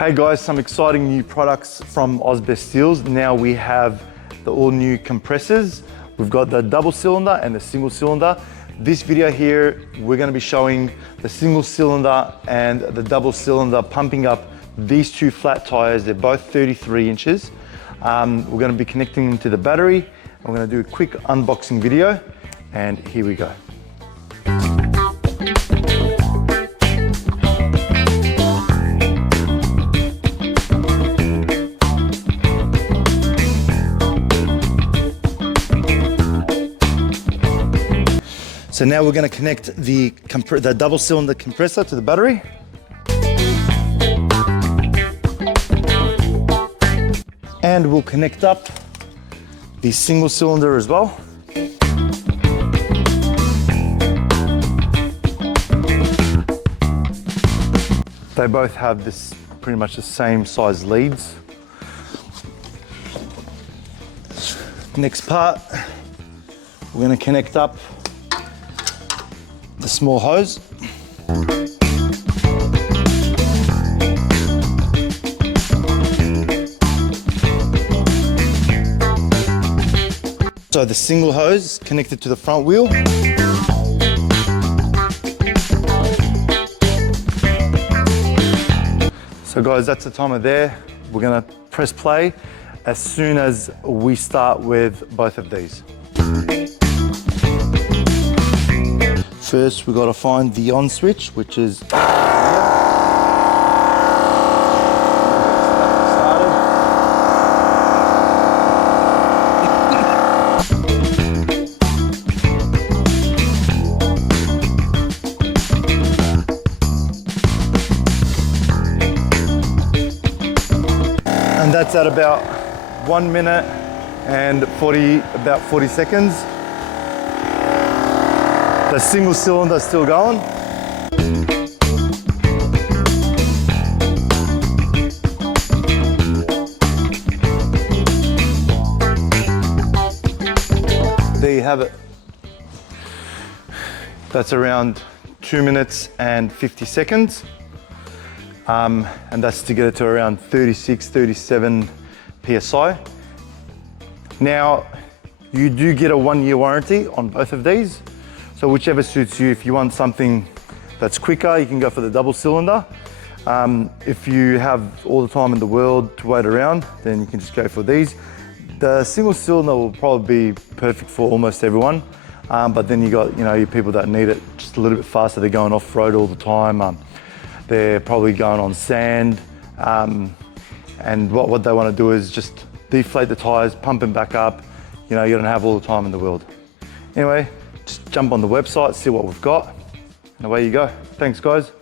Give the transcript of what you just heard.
Hey guys, some exciting new products from Best Steels. Now we have the all new compressors. We've got the double cylinder and the single cylinder. This video here, we're going to be showing the single cylinder and the double cylinder pumping up these two flat tires. They're both 33 inches. We're going to be connecting them to the battery. We're going to do a quick unboxing video, and here we go. So now we're going to connect the double cylinder compressor to the battery. And we'll connect up the single cylinder as well. They both have this pretty much the same size leads. Next part, we're going to connect up the small hose. So the single hose connected to the front wheel. So guys, that's the timer there. We're gonna press play as soon as we start with both of these. First, we gotta find the on switch, which is and that's at about 1 minute and about 40 seconds. The single cylinder is still going. There you have it. That's around 2 minutes and 50 seconds. And that's to get it to around 36, 37 PSI. Now, you do get a 1-year warranty on both of these. So whichever suits you. If you want something that's quicker, you can go for the double cylinder. If you have all the time in the world to wait around, then you can just go for these. The single cylinder will probably be perfect for almost everyone. But then you got, your people that need it just a little bit faster. They're going off-road all the time. They're probably going on sand. And what they want to do is just deflate the tires, pump them back up. You don't have all the time in the world. Anyway, just jump on the website, see what we've got, and away you go. Thanks guys.